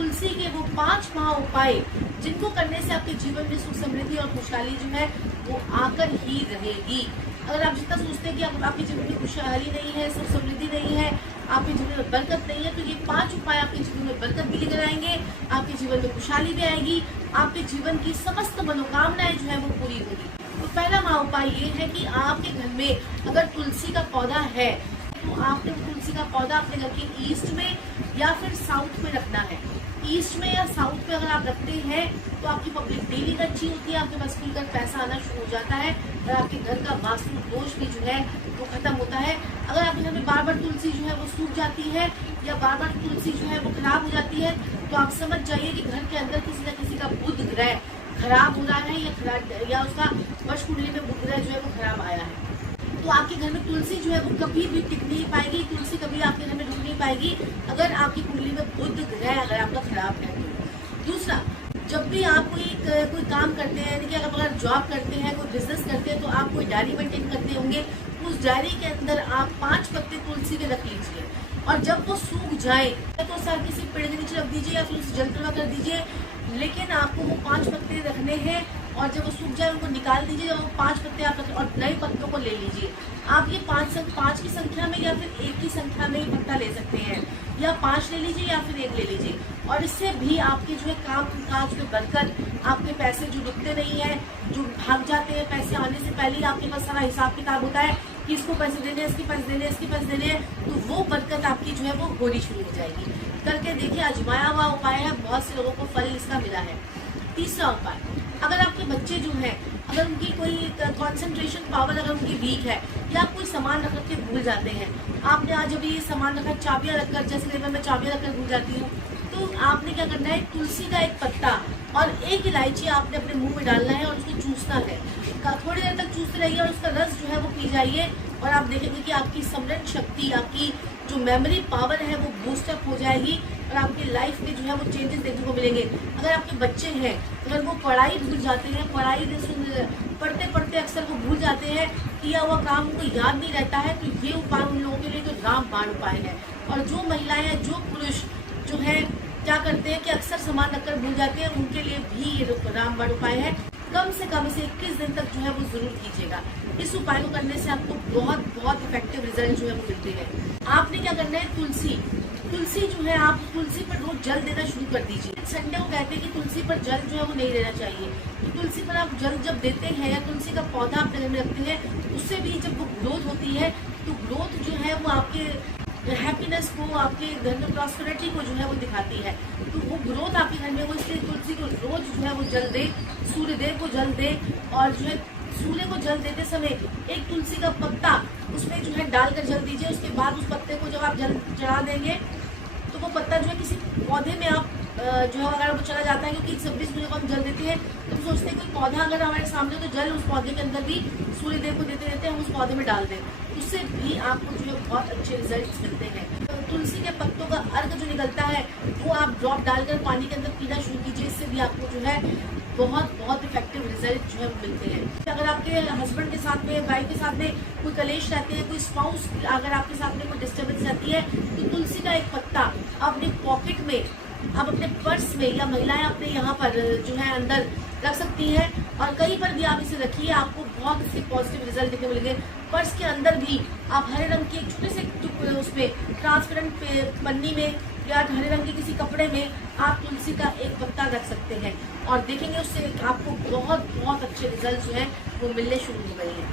तुलसी के वो 5 महा उपाय जिनको करने से आपके जीवन में सुख समृद्धि और खुशहाली जो है वो आकर ही रहेगी। अगर आप जितना सोचते हैं कि आपके जीवन में खुशहाली नहीं है, सुख समृद्धि नहीं है, आपके जीवन में बरकत नहीं है, तो ये 5 उपाय आपके जीवन में बरकत भी लेकर आएंगे, आपके जीवन में खुशहाली भी आएगी, आपके जीवन की समस्त मनोकामनाएं जो है वो पूरी होगी। तो पहला महा उपाय ये है कि आपके घर में अगर तुलसी का पौधा है तो आपने तुलसी का पौधा अपने घर के ईस्ट में या फिर साउथ में रखना है। ईस्ट में या साउथ में अगर आप रखते हैं तो आपकी पब्लिक डीलिंग अच्छी होती है, आपके पास खुलकर पैसा आना शुरू हो जाता है और आपके घर का वास्तु दोष भी जो है वो खत्म होता है। अगर आपके घर में बार बार तुलसी जो है वो सूख जाती है या बार बार तुलसी जो है वो खराब हो जाती है तो आप समझ जाइए कि घर के अंदर किसी न किसी का बुध ग्रह खराब हो रहा है या उसका वश कुंडली में बुध ग्रह जो है वो खराब आया है। तो आपके घर में तुलसी जो है वो कभी भी टिक नहीं पाएगी, तुलसी कभी आपके घर में रुक नहीं पाएगी अगर आपकी कुंडली में बुध ग्रह अगर आपका खराब है। दूसरा, जब भी आप कोई काम करते हैं, कि अगर जॉब करते हैं, कोई बिजनेस करते हैं तो आप कोई डायरी मेंटेन करते होंगे, उस डायरी के अंदर आप 5 पत्ते तुलसी के रख लीजिए और जब वो सूख जाए तो सर किसी पेड़ के नीचे रख दीजिए या फिर उसे जल प्रवाह कर दीजिए, लेकिन आपको वो 5 पत्ते रखने हैं और जब वो सूख जाए उनको निकाल दीजिए। जब वो 5 पत्ते आप रखें और नए पत्तों को ले लीजिए। आप ये 5 की संख्या में या फिर 1 की संख्या में ही पत्ता ले सकते हैं, या 5 ले लीजिए या फिर 1 ले लीजिए, और इससे भी आपके जो है काम काज में बरकत, आपके पैसे जो रुकते नहीं है, जो भाग जाते हैं, पैसे आने से पहले ही आपके पास सारा हिसाब किताब होता है कि इसको पैसे देने, इसके पैसे देने, इसके पैसे देने, तो वो बरकत आपकी जो है वो होनी शुरू हो जाएगी। करके देखिए, आजमाया हुआ उपाय है, बहुत से लोगों को फल इसका मिला है। तीसरा उपाय, अगर आपके बच्चे जो हैं, अगर उनकी कोई कंसंट्रेशन पावर अगर उनकी वीक है या कोई सामान रख के भूल जाते हैं, आपने आज अभी ये सामान रखा, चाबियां रखकर, जैसे मैं चाबियां रखकर भूल जाती हूँ, तो आपने क्या करना है, तुलसी का एक पत्ता और 1 इलायची आपने अपने मुंह में डालना है और उसको चूसना है। थोड़ी देर तक चूसते रहिए और उसका रस जो है वो पी जाइए और आप देखेंगे कि आपकी स्मरण शक्ति, आपकी जो मेमोरी पावर है वो बूस्टअप हो जाएगी और आपकी लाइफ में जो है वो चेंजेस देखने को मिलेंगे। अगर आपके बच्चे हैं, अगर वो पढ़ाई भूल जाते हैं, पढ़ते पढ़ते अक्सर वो भूल जाते हैं, किया हुआ काम उनको याद नहीं रहता है, तो ये उपाय उन लोगों के लिए तो रामबाण उपाय है। और जो महिलाएं हैं, जो पुरुष जो है क्या करते हैं कि अक्सर सामान रखकर भूल जाते हैं, उनके लिए भी ये रामबाण उपाय है। कम से कम इसे 21 दिन तक जो है वो जरूर कीजिएगा। इस उपाय को करने से आपको बहुत बहुत इफेक्टिव रिजल्ट जो है वो मिलते हैं। आपने क्या करना है, तुलसी जो है आप तुलसी पर रोज जल देना शुरू कर दीजिए। संडे को कहते हैं कि तुलसी पर जल जो है वो नहीं देना चाहिए, तो तुलसी पर आप जल जब देते हैं या तुलसी का पौधा अपने घर में रखते हैं, उससे भी जब वो ग्रोथ होती है तो ग्रोथ जो है वो आपके हैप्पीनेस को, आपके घर में प्रॉस्पेरिटी को जो है वो दिखाती है। तो वो ग्रोथ आपके घर में हो, इसलिए तुलसी को रोज जो है वो जल दे, सूर्यदेव को जल दे और जो है सूर्य को जल देते समय एक तुलसी का पत्ता उसमें जो है डालकर जल दीजिए। उसके बाद उस पत्ते को जब आप जल चढ़ा देंगे तो वो पत्ता जो है किसी पौधे में आप जो है अगर वो चला जाता है, क्योंकि 26 को जब हम जल देते हैं तो हम सोचते हैं कोई पौधा अगर हमारे सामने तो जल उस पौधे के अंदर भी सूर्यदेव को देते रहते हैं, हम उस पौधे में डाल दें, उससे भी आपको जो है बहुत अच्छे रिजल्ट मिलते हैं। तो तुलसी के पत्तों का अर्क जो निकलता है वो आप ड्रॉप डालकर पानी के अंदर पीना शुरू कीजिए, इससे भी आपको जो है बहुत इफेक्टिव रिजल्ट जो है मिलते हैं। अगर आपके हस्बैंड के साथ में, वाइफ के साथ में कोई कलेश रहते हैं, कोई स्पाउस अगर आपके साथ में कोई डिस्टर्बेंस रहती है, तो तुलसी का एक पत्ता अपने पॉकेट में, आप अपने पर्स में, या महिलाएं अपने यहाँ पर जो है अंदर रख सकती हैं और कहीं पर भी आप इसे रखिए, आपको बहुत इसके पॉजिटिव रिजल्ट देखने मिलेंगे। पर्स के अंदर भी आप हरे रंग के एक छोटे से उसमें ट्रांसपेरेंट पन्नी में या हरे रंग के किसी कपड़े में आप तुलसी का एक पत्ता रख सकते हैं और देखेंगे उससे आपको बहुत अच्छे रिजल्ट जो है वो मिलने शुरू हो गए हैं।